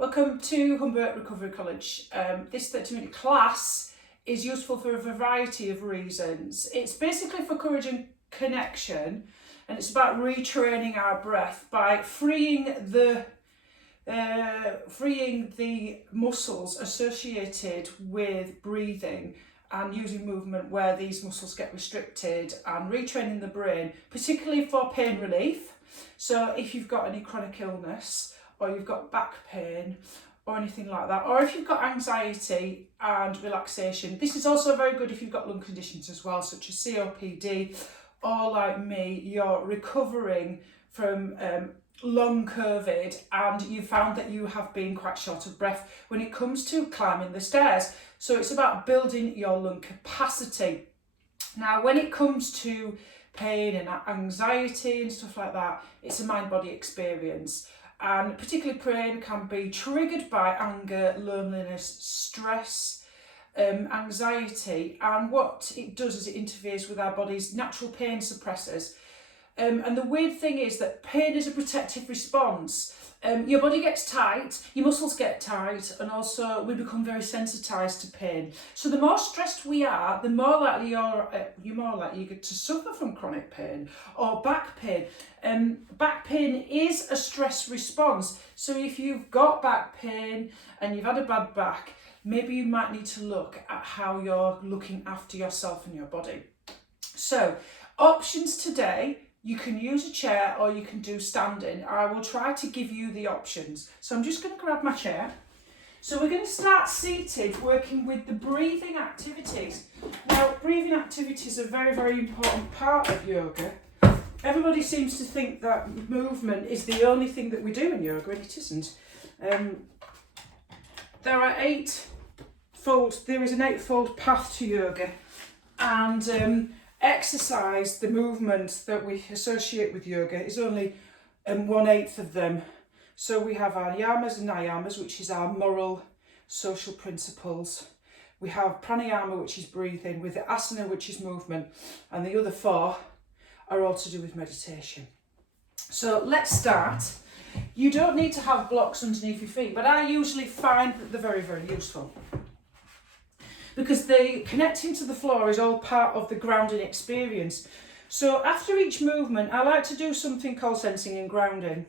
Welcome to Humbert Recovery College. This 30-minute class is useful for a variety of reasons. It's basically for encouraging connection, and it's about retraining our breath by freeing the muscles associated with breathing and using movement where these muscles get restricted, and retraining the brain, particularly for pain relief. So if you've got any chronic illness, or you've got back pain or anything like that, or if you've got anxiety and relaxation. This is also very good if you've got lung conditions as well, such as COPD, or like me, you're recovering from long COVID and you found that you have been quite short of breath when it comes to climbing the stairs. So it's about building your lung capacity. Now, when it comes to pain and anxiety and stuff like that, it's a mind-body experience. And particularly pain can be triggered by anger, loneliness, stress, anxiety. And what it does is it interferes with our body's natural pain suppressors. And the weird thing is that pain is a protective response. Your body gets tight, your muscles get tight, and also we become very sensitized to pain. So the more stressed we are, the more likely you're more likely you get to suffer from chronic pain or back pain. Back pain is a stress response. So if you've got back pain and you've had a bad back, maybe you might need to look at how you're looking after yourself and your body. So options today. You can use a chair or you can do standing. I will try to give you the options. So I'm just going to grab my chair. So we're going to start seated, working with the breathing activities. Now, breathing activities are a very, very important part of yoga. Everybody seems to think that movement is the only thing that we do in yoga, and it isn't. There is an eightfold path to yoga, and exercise, the movement that we associate with yoga, is only 1/8 of them. So we have our yamas and niyamas, which is our moral, social principles. We have pranayama, which is breathing, with the asana, which is movement, and the other 4 are all to do with meditation. So let's start. You don't need to have blocks underneath your feet, but I usually find that they're very, very useful, because the connecting to the floor is all part of the grounding experience. So after each movement, I like to do something called sensing and grounding.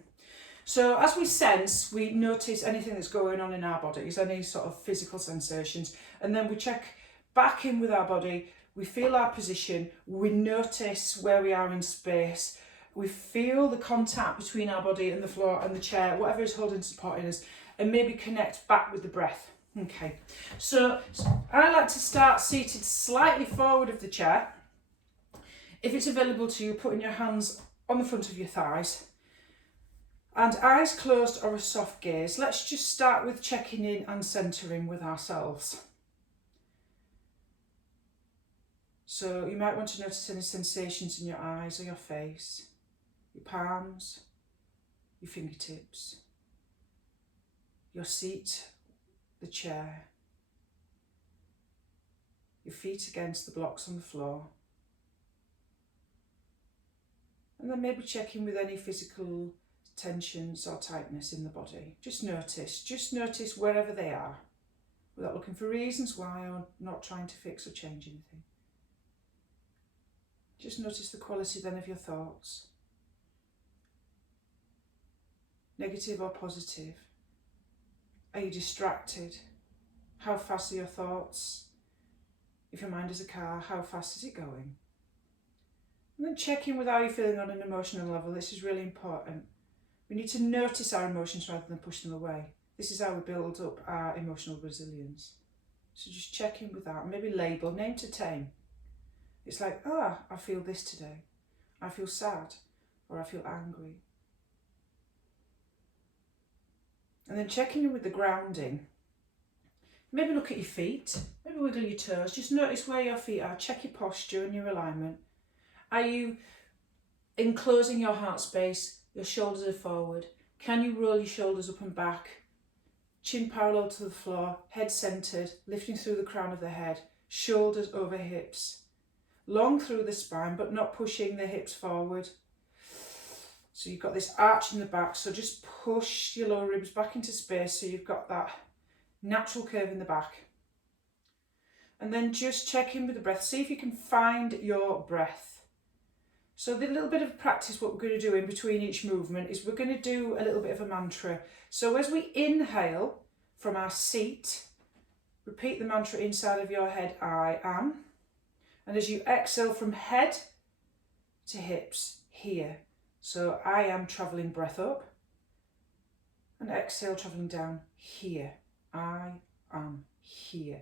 So as we sense, we notice anything that's going on in our bodies, any sort of physical sensations, and then we check back in with our body, we feel our position, we notice where we are in space, we feel the contact between our body and the floor and the chair, whatever is holding, supporting us, and maybe connect back with the breath. Okay, so I like to start seated slightly forward of the chair. If it's available to you, putting your hands on the front of your thighs and eyes closed or a soft gaze. Let's just start with checking in and centering with ourselves. So you might want to notice any sensations in your eyes or your face, your palms, your fingertips, your seat, the chair, your feet against the blocks on the floor, and then maybe checking with any physical tensions or tightness in the body. Just notice wherever they are, without looking for reasons why or not trying to fix or change anything. Just notice the quality then of your thoughts, negative or positive. Are you distracted? How fast are your thoughts? If your mind is a car, how fast is it going? And then check in with how you're feeling on an emotional level. This is really important. We need to notice our emotions rather than push them away. This is how we build up our emotional resilience. So just check in with that. Maybe label, name to tame. It's like, I feel this today. I feel sad, or I feel angry. And then checking in with the grounding. Maybe look at your feet, maybe wiggle your toes, just notice where your feet are, check your posture and your alignment. Are you enclosing your heart space, your shoulders are forward? Can you roll your shoulders up and back? Chin parallel to the floor, head centred, lifting through the crown of the head, shoulders over hips. Long through the spine, but not pushing the hips forward. So you've got this arch in the back, so just push your lower ribs back into space so you've got that natural curve in the back. And then just check in with the breath. See if you can find your breath. So the little bit of practice, what we're going to do in between each movement is we're going to do a little bit of a mantra. So as we inhale from our seat, repeat the mantra inside of your head, I am. And as you exhale from head to hips, here. So I am, travelling breath up. And exhale, travelling down, here. I am here.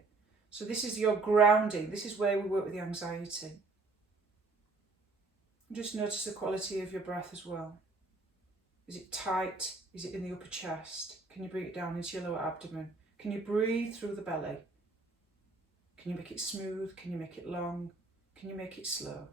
So this is your grounding. This is where we work with the anxiety. Just notice the quality of your breath as well. Is it tight? Is it in the upper chest? Can you bring it down into your lower abdomen? Can you breathe through the belly? Can you make it smooth? Can you make it long? Can you make it slow?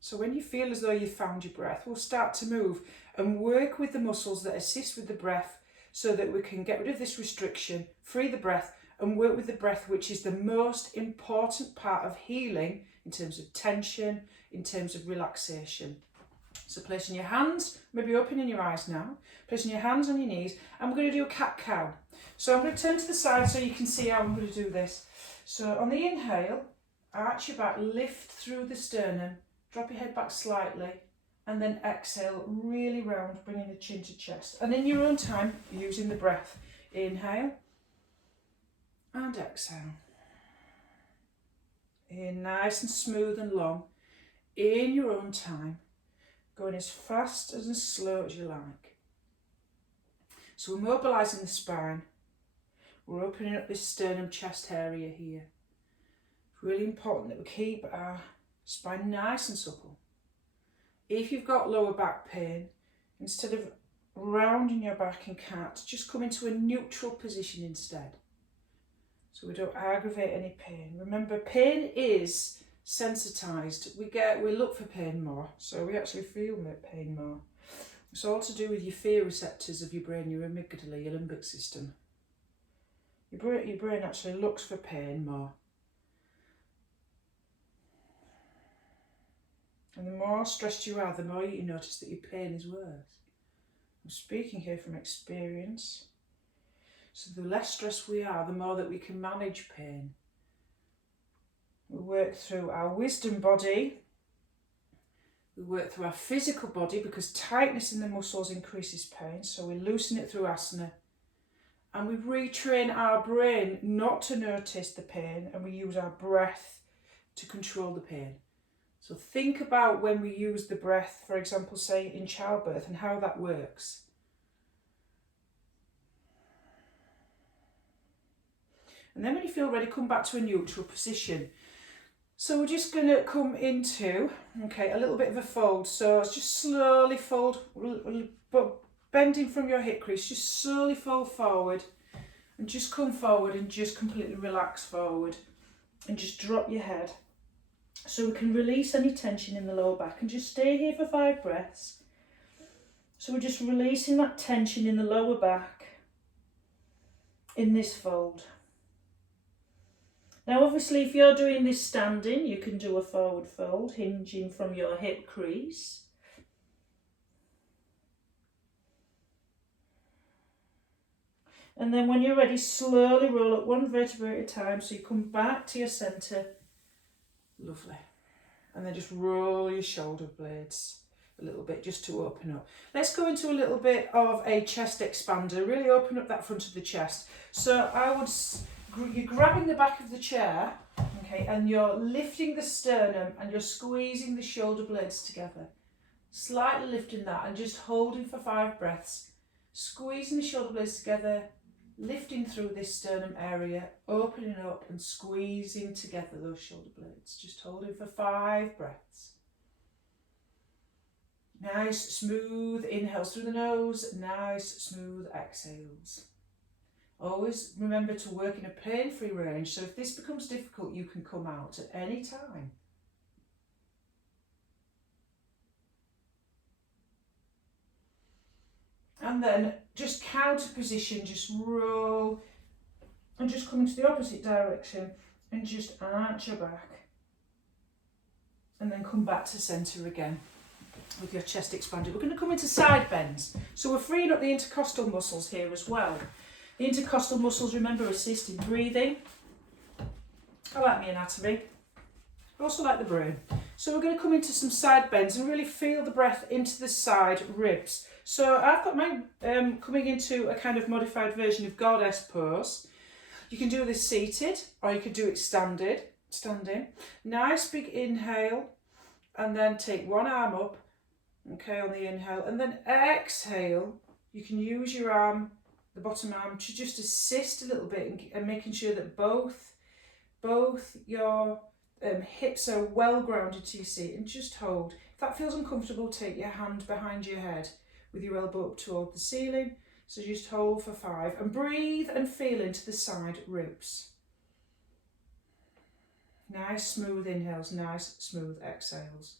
So when you feel as though you've found your breath, we'll start to move and work with the muscles that assist with the breath so that we can get rid of this restriction, free the breath, and work with the breath, which is the most important part of healing in terms of tension, in terms of relaxation. So placing your hands, maybe opening your eyes now, placing your hands on your knees, and we're going to do a cat-cow. So I'm going to turn to the side so you can see how I'm going to do this. So on the inhale, arch your back, lift through the sternum, drop your head back slightly, and then exhale, really round, bringing the chin to chest. And in your own time, using the breath. Inhale and exhale. In nice and smooth and long, in your own time, going as fast and as slow as you like. So we're mobilising the spine. We're opening up this sternum chest area here. It's really important that we keep our spine nice and supple. If you've got lower back pain, instead of rounding your back in cat, just come into a neutral position instead. So we don't aggravate any pain. Remember, pain is sensitised. We look for pain more, so we actually feel pain more. It's all to do with your fear receptors of your brain, your amygdala, your limbic system. Your brain actually looks for pain more. And the more stressed you are, the more you notice that your pain is worse. I'm speaking here from experience. So the less stressed we are, the more that we can manage pain. We work through our wisdom body. We work through our physical body because tightness in the muscles increases pain. So we loosen it through asana. And we retrain our brain not to notice the pain, and we use our breath to control the pain. So think about when we use the breath, for example, say in childbirth, and how that works. And then when you feel ready, come back to a neutral position. So we're just going to come into, a little bit of a fold. So it's just slowly fold, but bending from your hip crease, just slowly fold forward and just come forward and just completely relax forward and just drop your head. So we can release any tension in the lower back and just stay here for 5 breaths. So we're just releasing that tension in the lower back in this fold. Now obviously if you're doing this standing, you can do a forward fold, hinging from your hip crease. And then when you're ready, slowly roll up 1 vertebra at a time so you come back to your centre. Lovely. And then just roll your shoulder blades a little bit just to open up. Let's go into a little bit of a chest expander. Really open up that front of the chest. So you're grabbing the back of the chair, and you're lifting the sternum and you're squeezing the shoulder blades together. Slightly lifting that and just holding for 5 breaths. Squeezing the shoulder blades together, lifting through this sternum area, opening up and squeezing together those shoulder blades. Just holding for 5 breaths. Nice, smooth inhales through the nose, nice, smooth exhales. Always remember to work in a pain-free range, so if this becomes difficult, you can come out at any time. And then just counter position, just roll and just come into the opposite direction and just arch your back. and then come back to centre again with your chest expanded. We're going to come into side bends. So we're freeing up the intercostal muscles here as well. The intercostal muscles, remember, assist in breathing. I like my anatomy. I also like the brain. So we're going to come into some side bends and really feel the breath into the side ribs. So I've got mine coming into a kind of modified version of goddess pose. You can do this seated or you could do it standing. Nice big inhale and then take one arm up, okay, on the inhale, and then exhale. You can use your arm, the bottom arm, to just assist a little bit and making sure that both your hips are well grounded to your seat, and just hold. If that feels uncomfortable, take your hand behind your head with your elbow up toward the ceiling. So just hold for 5 and breathe and feel into the side ribs. Nice smooth inhales, nice smooth exhales.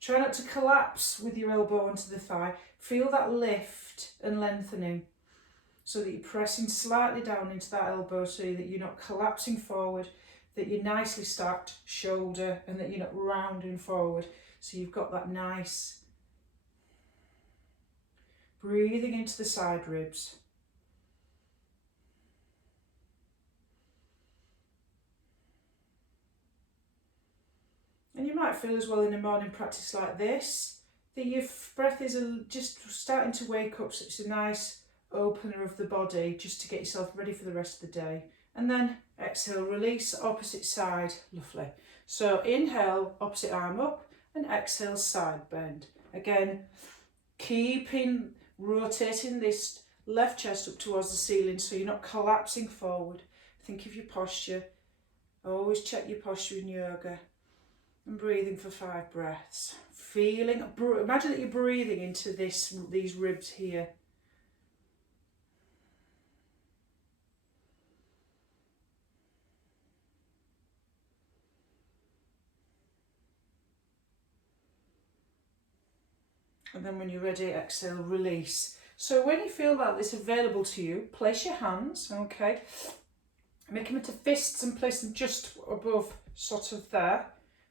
Try not to collapse with your elbow onto the thigh. Feel that lift and lengthening so that you're pressing slightly down into that elbow so that you're not collapsing forward, that you're nicely stacked shoulder, and that you're not rounding forward. So you've got that nice breathing into the side ribs. And you might feel as well in a morning practice like this that your breath is just starting to wake up, so it's a nice opener of the body just to get yourself ready for the rest of the day. And then exhale, release, opposite side, lovely. So inhale, opposite arm up, and exhale, side bend. Again, rotating this left chest up towards the ceiling so you're not collapsing forward. Think of your posture. Always check your posture in yoga. And breathing for 5 breaths. Imagine that you're breathing into these ribs here. And then when you're ready, exhale, release. So when you feel that it's available to you, place your hands, okay? Make them into fists and place them just above, sort of there,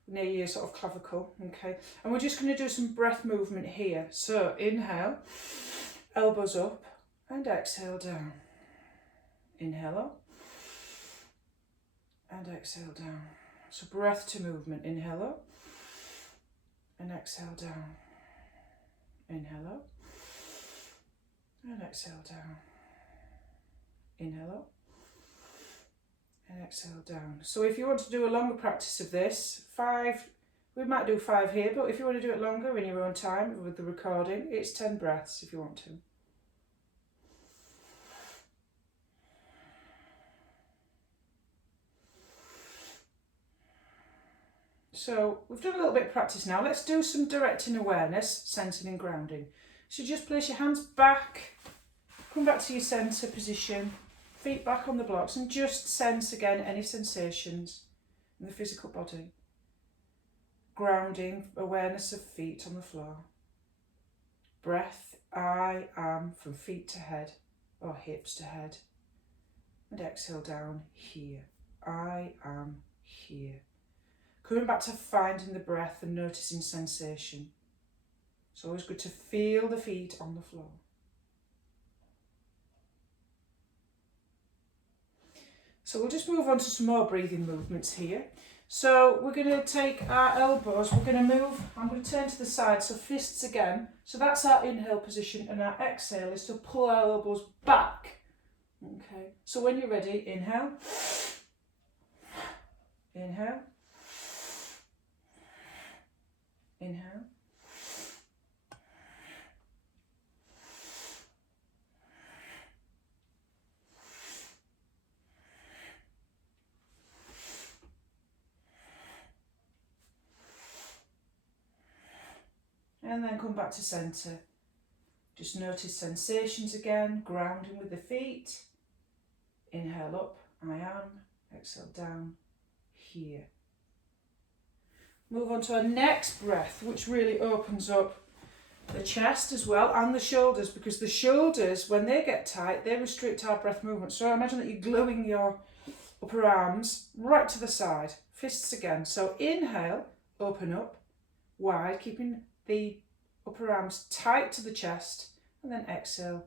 near your sort of clavicle, okay? And we're just going to do some breath movement here. So inhale, elbows up, and exhale down. Inhale up, and exhale down. So breath to movement. Inhale up, and exhale down. Inhale up, and exhale down. Inhale up, and exhale down. So if you want to do a longer practice of this, 5, we might do 5 here, but if you want to do it longer in your own time with the recording, it's 10 breaths if you want to. So we've done a little bit of practice now. Let's do some directing awareness, sensing and grounding. So just place your hands back, come back to your centre position, feet back on the blocks, and just sense again any sensations in the physical body. Grounding, awareness of feet on the floor. Breath, I am, from feet to head or hips to head. And exhale down, here. I am here. Coming back to finding the breath and noticing sensation. It's always good to feel the feet on the floor. So we'll just move on to some more breathing movements here. So we're going to take our elbows, we're going to move, I'm going to turn to the side, so fists again. So that's our inhale position, and our exhale is to pull our elbows back. Okay, so when you're ready, inhale, inhale, inhale, and then come back to centre. Just notice sensations again, grounding with the feet. Inhale up, I am, exhale down, here. Move on to our next breath, which really opens up the chest as well, and the shoulders, because the shoulders, when they get tight, they restrict our breath movement. So imagine that you're gluing your upper arms right to the side, fists again. So inhale, open up, wide, keeping the upper arms tight to the chest, and then exhale,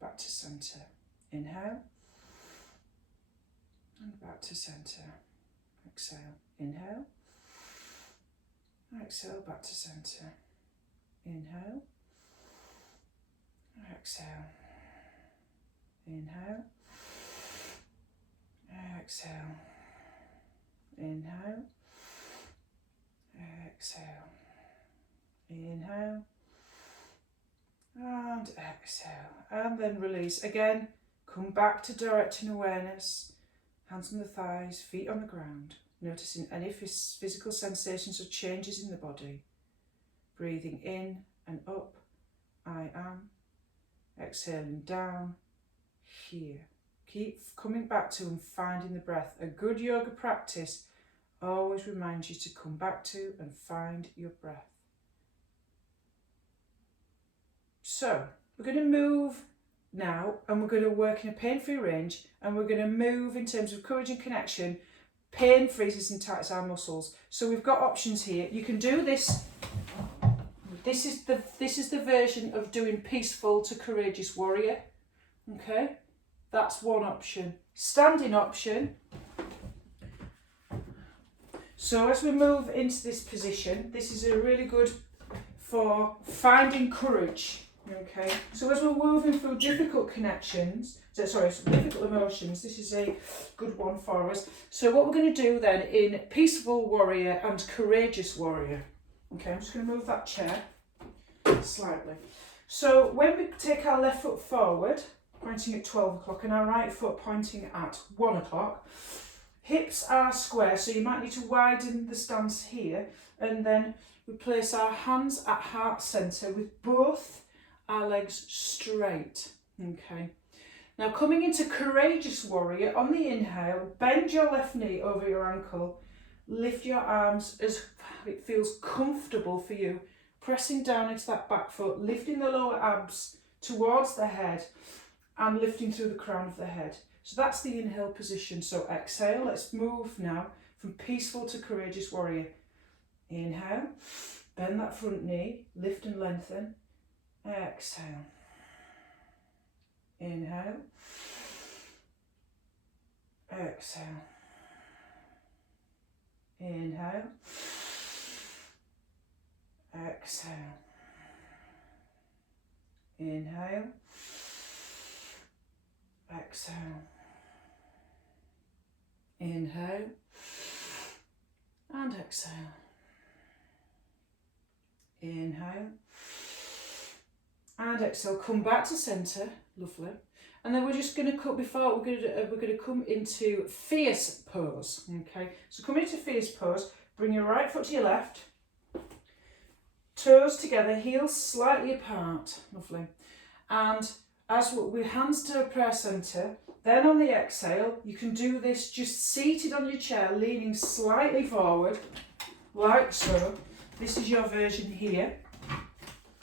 back to centre. Inhale, and back to centre. Exhale, inhale, exhale, back to centre. Inhale, exhale, inhale, exhale, inhale, exhale, inhale, and exhale, and then release. Again, come back to directing awareness, hands on the thighs, feet on the ground, noticing any physical sensations or changes in the body. Breathing in and up, I am. Exhaling down, here. Keep coming back to and finding the breath. A good yoga practice always reminds you to come back to and find your breath. So, we're going to move now, and we're going to work in a pain-free range, and we're going to move in terms of courage and connection. Pain freezes and tightens our muscles. So we've got options here. You can do this. This is the version of doing peaceful to courageous warrior. Okay, that's one option. Standing option. So as we move into this position, this is a really good for finding courage. Okay, so as we're moving through difficult difficult emotions, this is a good one for us. So what we're going to do then in peaceful warrior and courageous warrior. Okay, I'm just going to move that chair slightly. So when we take our left foot forward, pointing at 12 o'clock, and our right foot pointing at 1 o'clock, hips are square, so you might need to widen the stance here, and then we place our hands at heart centre with both our legs straight. Okay, now coming into courageous warrior, on the inhale, bend your left knee over your ankle, lift your arms as it feels comfortable for you, pressing down into that back foot, lifting the lower abs towards the head and lifting through the crown of the head. So that's the inhale position. So exhale, let's move now from peaceful to courageous warrior. Inhale, bend that front knee, lift and lengthen. Exhale. Inhale. Exhale. Inhale. Exhale. Inhale. Exhale. Inhale. And exhale. Inhale. And exhale. Come back to centre. Lovely. And then we're just going to cut before we're going to come into fierce pose. Okay. So come into fierce pose. Bring your right foot to your left. Toes together, heels slightly apart. Lovely. And as with hands to prayer centre, then on the exhale, you can do this just seated on your chair, leaning slightly forward, like so. This is your version here.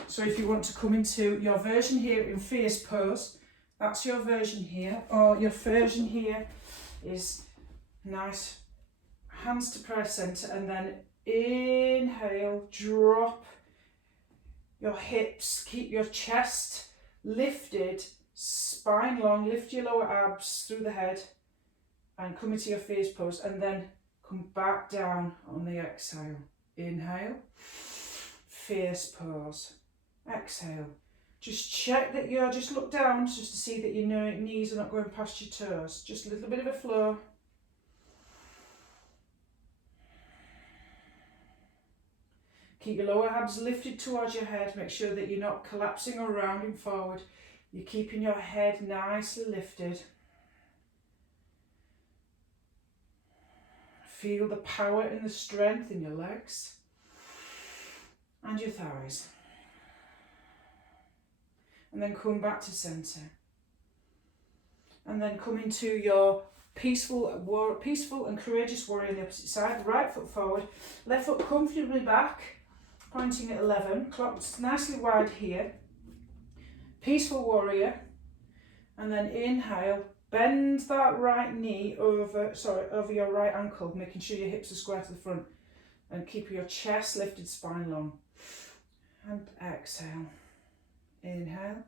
So if you want to come into your version here in fierce pose, that's your version here. Or your version here is nice, hands to prayer centre, and then inhale, drop your hips, keep your chest lifted, spine long, lift your lower abs through the head and come into your fierce pose, and then come back down on the exhale. Inhale, fierce pose. Exhale. Just check that just look down just to see that your knees are not going past your toes. Just a little bit of a flow. Keep your lower abs lifted towards your head. Make sure that you're not collapsing or rounding forward. You're keeping your head nicely lifted. Feel the power and the strength in your legs and your thighs. And then come back to centre. And then come into your peaceful and courageous warrior on the opposite side. Right foot forward, left foot comfortably back, pointing at 11, clocked nicely wide here. Peaceful warrior, and then inhale, bend that right knee over your right ankle, making sure your hips are square to the front. And keep your chest lifted, spine long. And exhale. Inhale.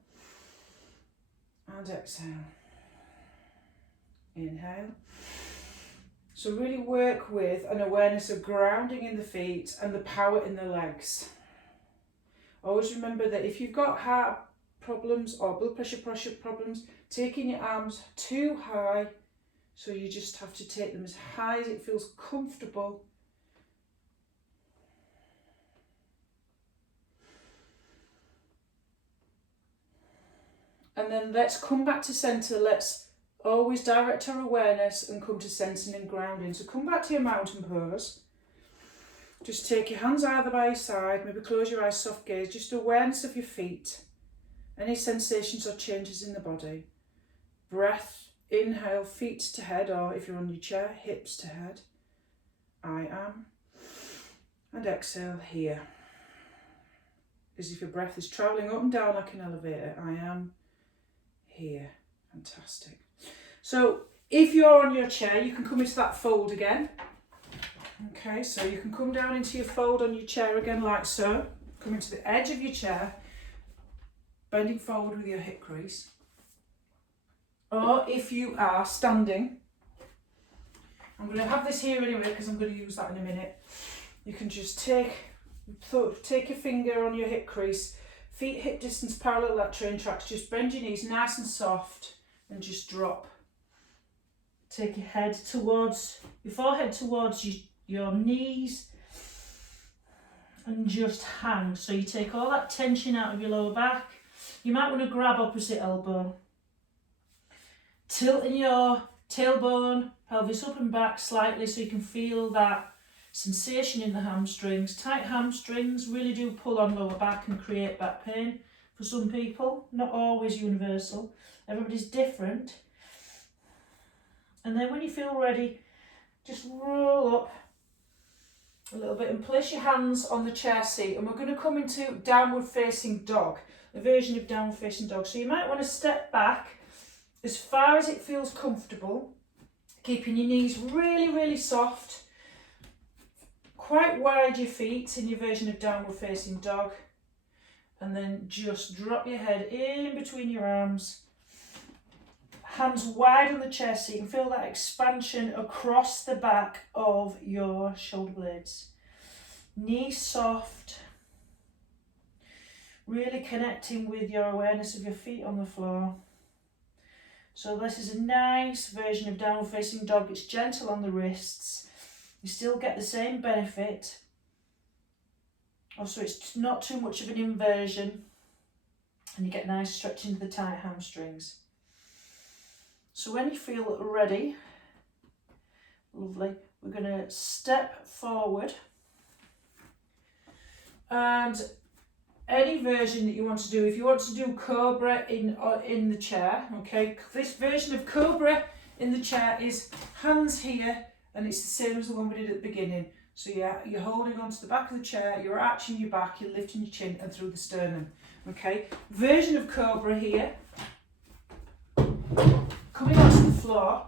And exhale. Inhale. So really work with an awareness of grounding in the feet and the power in the legs. Always remember that if you've got heart problems or blood pressure problems, taking your arms too high, so you just have to take them as high as it feels comfortable. And then let's come back to centre. Let's always direct our awareness and come to sensing and grounding. So come back to your mountain pose. Just take your hands either by your side, maybe close your eyes, soft gaze, just awareness of your feet. Any sensations or changes in the body. Breath, inhale, feet to head, or if you're on your chair, hips to head. I am. And exhale here. As if your breath is travelling up and down like an elevator. I am here. Fantastic. So if you're on your chair, you can come into that fold again. Okay, so you can come down into your fold on your chair again like so. Come into the edge of your chair, bending forward with your hip crease. Or if you are standing, I'm going to have this here anyway because I'm going to use that in a minute. You can just take your finger on your hip crease, feet hip distance parallel like train tracks, just bend your knees nice and soft and just drop. Take your head towards, your forehead towards your knees and just hang. So you take all that tension out of your lower back. You might want to grab opposite elbow. Tilting your tailbone, pelvis up and back slightly so you can feel that sensation in the hamstrings. Tight hamstrings really do pull on lower back and create back pain for some people. Not always universal. Everybody's different. And then when you feel ready, just roll up a little bit and place your hands on the chair seat, and we're going to come into downward facing dog, a version of downward facing dog. So you might want to step back as far as it feels comfortable, keeping your knees really, really soft, quite wide your feet in your version of downward facing dog, and then just drop your head in between your arms, hands wide on the chair seat, and feel that expansion across the back of your shoulder blades. Knees soft, really connecting with your awareness of your feet on the floor. So this is a nice version of downward facing dog. It's gentle on the wrists. You still get the same benefit. Also, it's not too much of an inversion, and you get nice stretch into the tight hamstrings. So when you feel ready, lovely, we're going to step forward, and any version that you want to do, if you want to do cobra in the chair, okay, this version of cobra in the chair is hands here, and it's the same as the one we did at the beginning. So yeah, you're holding onto the back of the chair, you're arching your back, you're lifting your chin and through the sternum, okay. Version of cobra here, coming onto the floor.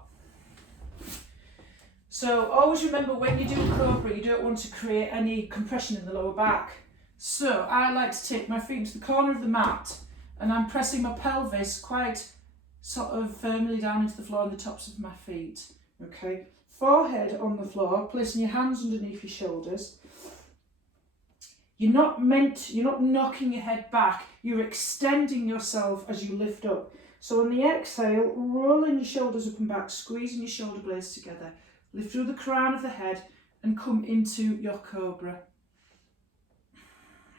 So always remember, when you do cobra, you don't want to create any compression in the lower back. So I like to take my feet to the corner of the mat, and I'm pressing my pelvis quite sort of firmly down into the floor and the tops of my feet. Okay, forehead on the floor, placing your hands underneath your shoulders. You're not knocking your head back, you're extending yourself as you lift up. So on the exhale, rolling your shoulders up and back, squeezing your shoulder blades together. Lift through the crown of the head and come into your cobra.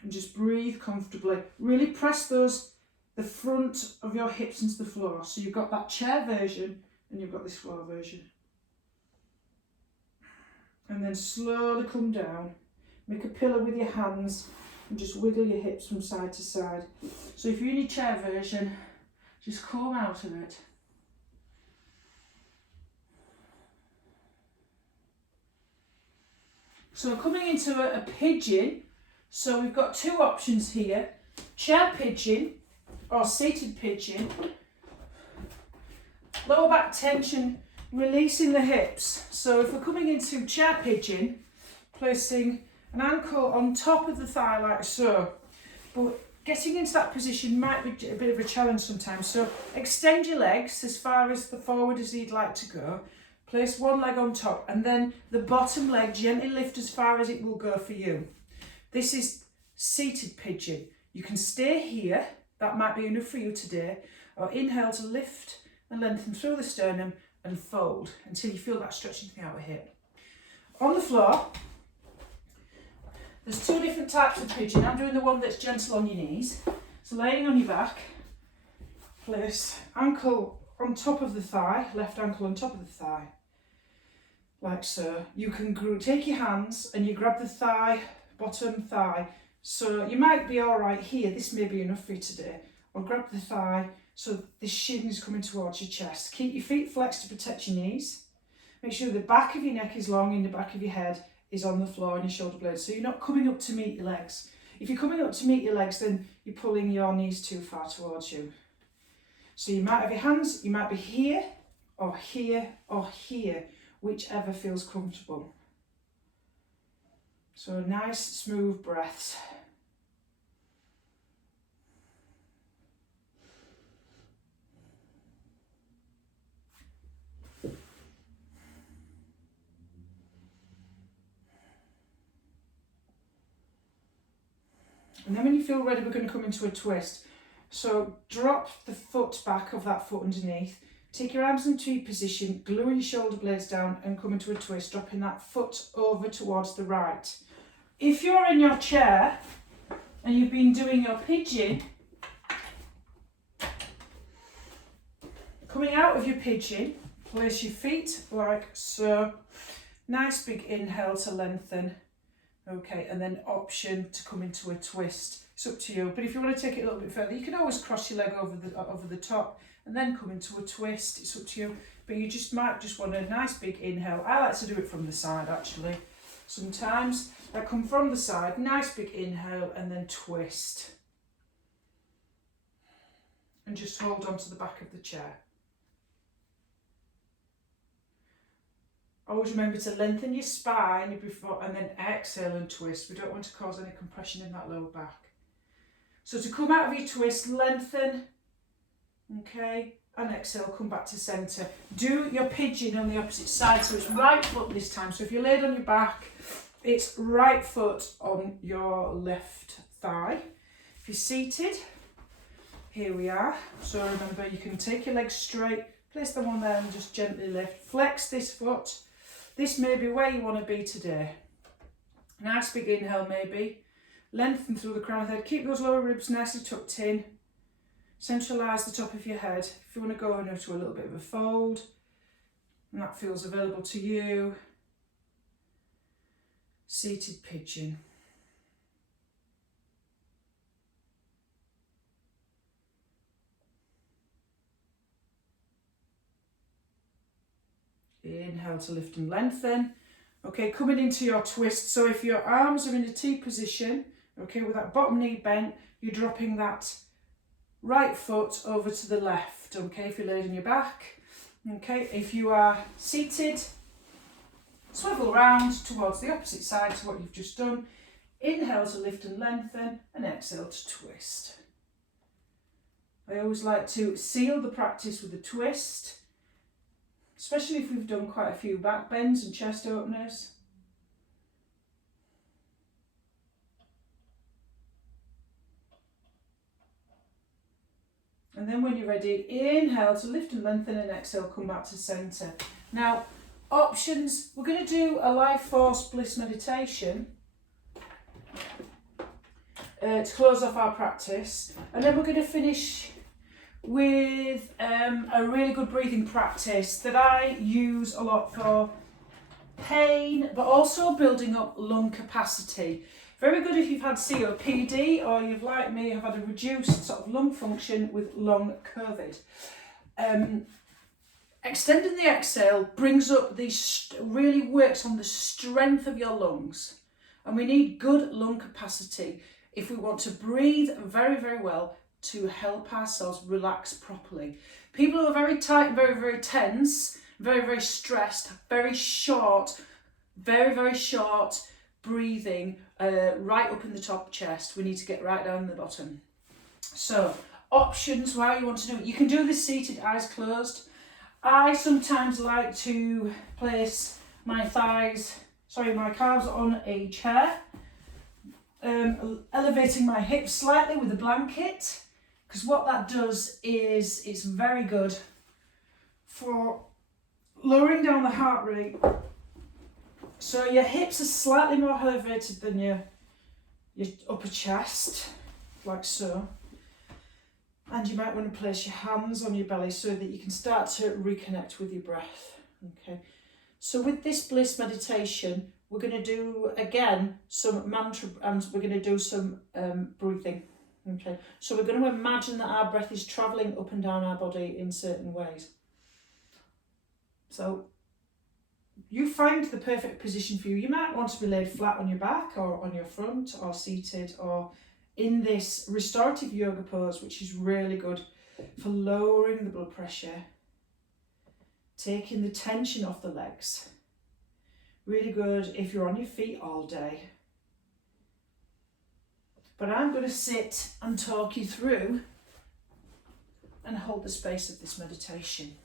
And just breathe comfortably. Really press the front of your hips into the floor. So you've got that chair version and you've got this floor version. And then slowly come down. Make a pillow with your hands and just wiggle your hips from side to side. So if you're in your chair version, just come out of it. So coming into a pigeon. So we've got two options here, chair pigeon or seated pigeon. Lower back tension, releasing the hips. So if we're coming into chair pigeon, placing an ankle on top of the thigh like so. But getting into that position might be a bit of a challenge sometimes. So extend your legs as far as the forward as you'd like to go. Place one leg on top and then the bottom leg gently lift as far as it will go for you. This is seated pigeon. You can stay here, that might be enough for you today, or inhale to lift and lengthen through the sternum and fold until you feel that stretching the outer hip. On the floor, there's two different types of pigeon. I'm doing the one that's gentle on your knees. So laying on your back, place ankle on top of the thigh, left ankle on top of the thigh, like so. You can take your hands and you grab the thigh, bottom thigh. So you might be all right here, this may be enough for you today. Or grab the thigh so the shin is coming towards your chest. Keep your feet flexed to protect your knees. Make sure the back of your neck is long and the back of your head is on the floor and your shoulder blades. So you're not coming up to meet your legs. If you're coming up to meet your legs, then you're pulling your knees too far towards you. So you might have your hands, you might be here, or here, or here, whichever feels comfortable. So nice, smooth breaths. And then when you feel ready, we're going to come into a twist. So drop the foot back of that foot underneath. Take your arms into your position, glue your shoulder blades down and come into a twist, dropping that foot over towards the right. If you're in your chair and you've been doing your pigeon, coming out of your pigeon, place your feet like so. Nice big inhale to lengthen. Okay, and then option to come into a twist. It's up to you. But if you want to take it a little bit further, you can always cross your leg over the top and then come into a twist. It's up to you. But you might just want a nice big inhale. I like to do it from the side actually. Sometimes I come from the side, nice big inhale and then twist. And just hold on to the back of the chair. Always remember to lengthen your spine before and then exhale and twist. We don't want to cause any compression in that lower back. So to come out of your twist, lengthen, okay, and exhale, come back to centre. Do your pigeon on the opposite side, so it's right foot this time. So if you're laid on your back, it's right foot on your left thigh. If you're seated, here we are. So remember, you can take your legs straight, place them on there and just gently lift. Flex this foot. This may be where you want to be today. Nice big inhale maybe. Lengthen through the crown of the head. Keep those lower ribs nicely tucked in. Centralise the top of your head. If you want to go into a little bit of a fold, and that feels available to you. Seated pigeon. Inhale to lift and lengthen. Okay, coming into your twist. So if your arms are in a T position, okay, with that bottom knee bent, you're dropping that right foot over to the left, okay, if you're laid on your back. Okay, if you are seated, swivel round towards the opposite side to what you've just done. Inhale to lift and lengthen, and exhale to twist. I always like to seal the practice with a twist, especially if we've done quite a few back bends and chest openers. And then when you're ready, inhale to lift and lengthen and exhale, come back to centre. Now, options, we're going to do a life force bliss meditation to close off our practice. And then we're going to finish with a really good breathing practice that I use a lot for pain, but also building up lung capacity. Very good if you've had COPD or you've, like me, have had a reduced sort of lung function with long COVID. Extending the exhale brings up really works on the strength of your lungs. And we need good lung capacity if we want to breathe very, very well to help ourselves relax properly. People who are very tight, very, very tense, very, very stressed, very short breathing right up in the top chest. We need to get right down in the bottom. So options why you want to do it. You can do this seated, eyes closed. I sometimes like to place my calves on a chair, elevating my hips slightly with a blanket, because what that does is it's very good for lowering down the heart rate. So your hips are slightly more elevated than your upper chest, like so. And you might want to place your hands on your belly so that you can start to reconnect with your breath. Okay. So with this bliss meditation, we're going to do again some mantra, and we're going to do some breathing. Okay. So we're going to imagine that our breath is traveling up and down our body in certain ways. So you find the perfect position for you. You might want to be laid flat on your back or on your front or seated or in this restorative yoga pose, which is really good for lowering the blood pressure, taking the tension off the legs. Really good if you're on your feet all day. But I'm going to sit and talk you through and hold the space of this meditation.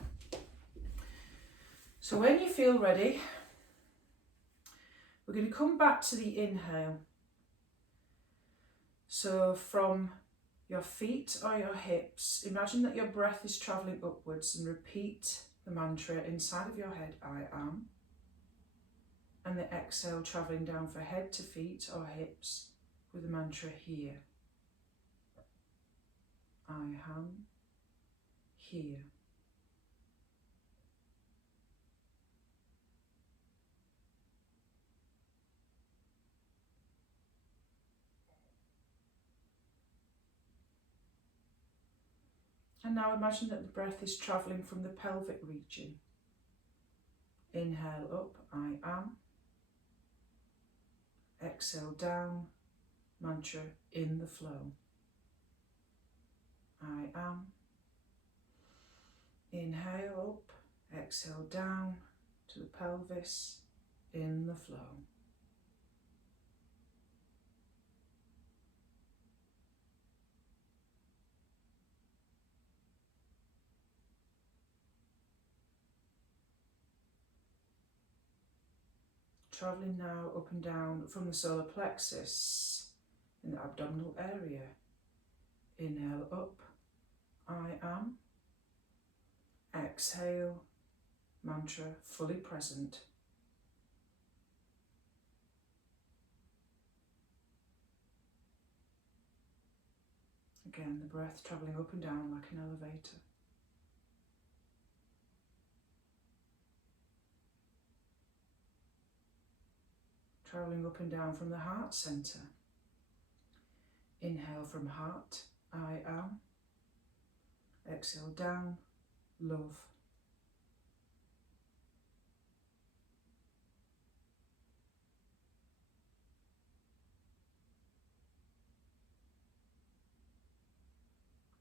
So when you feel ready, we're going to come back to the inhale. So from your feet or your hips, imagine that your breath is travelling upwards and repeat the mantra inside of your head, I am. And the exhale travelling down for head to feet or hips with the mantra here. I am here. And now imagine that the breath is travelling from the pelvic region. Inhale up, I am. Exhale down, mantra in the flow. I am. Inhale up, exhale down to the pelvis, in the flow. Travelling now up and down from the solar plexus in the abdominal area. Inhale up, I am. Exhale, mantra fully present. Again, the breath travelling up and down like an elevator. Travelling up and down from the heart centre. Inhale from heart, I am. Exhale down, love.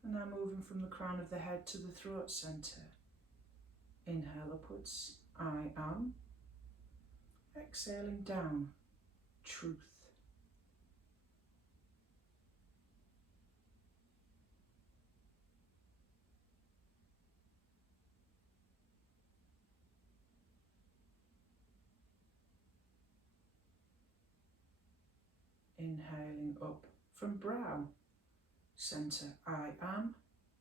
And now moving from the crown of the head to the throat centre. Inhale upwards, I am. Exhaling down, truth. Inhaling up from brow centre, I am.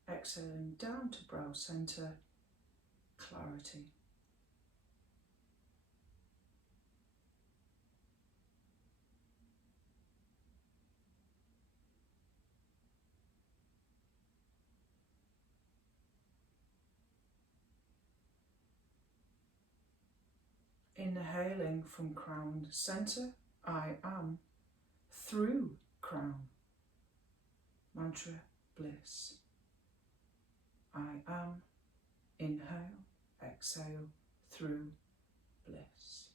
Exhaling down to brow centre, clarity. Inhaling from crown centre, I am. Through crown, mantra bliss. I am. Inhale, exhale, through bliss.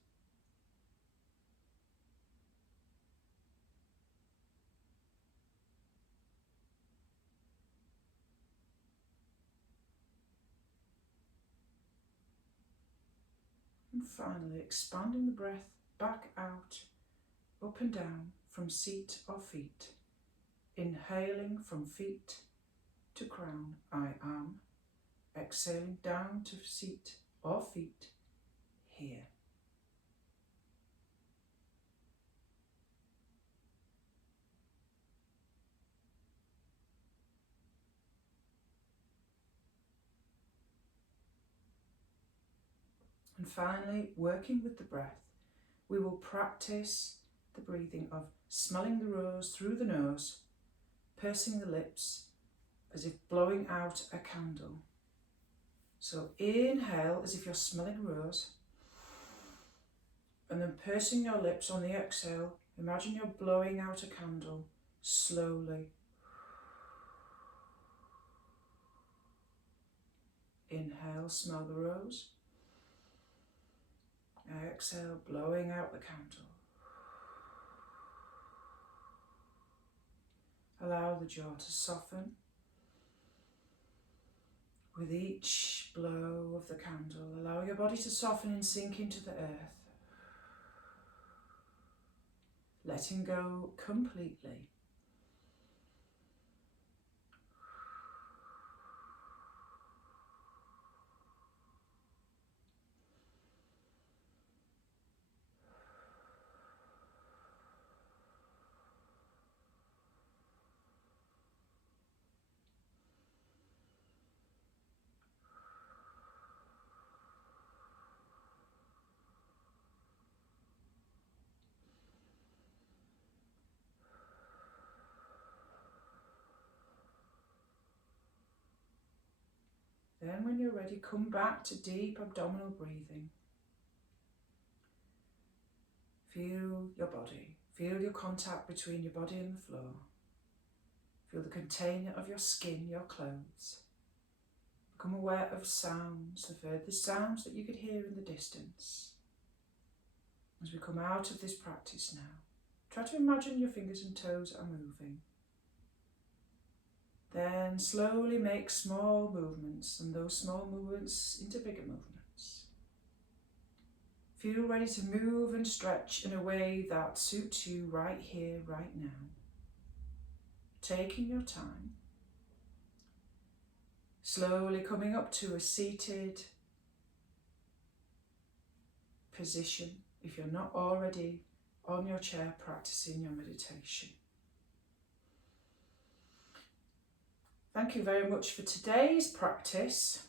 And finally, expanding the breath back out up and down from seat or feet. Inhaling from feet to crown, I am. Exhaling down to seat or feet, here. And finally, working with the breath, we will practice the breathing of smelling the rose through the nose, pursing the lips as if blowing out a candle. So inhale as if you're smelling a rose, and then pursing your lips on the exhale. Imagine you're blowing out a candle slowly. Inhale, smell the rose. Exhale, blowing out the candle. Allow the jaw to soften with each blow of the candle. Allow your body to soften and sink into the earth. Letting go completely. Then when you're ready, come back to deep abdominal breathing. Feel your body. Feel your contact between your body and the floor. Feel the container of your skin, your clothes. Become aware of sounds, the furthest sounds that you could hear in the distance. As we come out of this practice now, try to imagine your fingers and toes are moving. Then slowly make small movements, and those small movements into bigger movements. Feel ready to move and stretch in a way that suits you right here, right now. Taking your time. Slowly coming up to a seated position if you're not already on your chair practicing your meditation. Thank you very much for today's practice.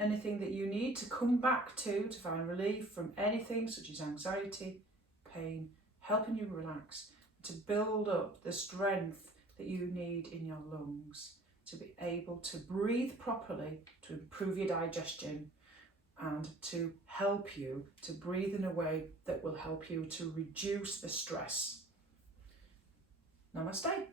Anything that you need to come back to find relief from anything such as anxiety, pain, helping you relax, to build up the strength that you need in your lungs to be able to breathe properly, to improve your digestion, and to help you to breathe in a way that will help you to reduce the stress. Namaste.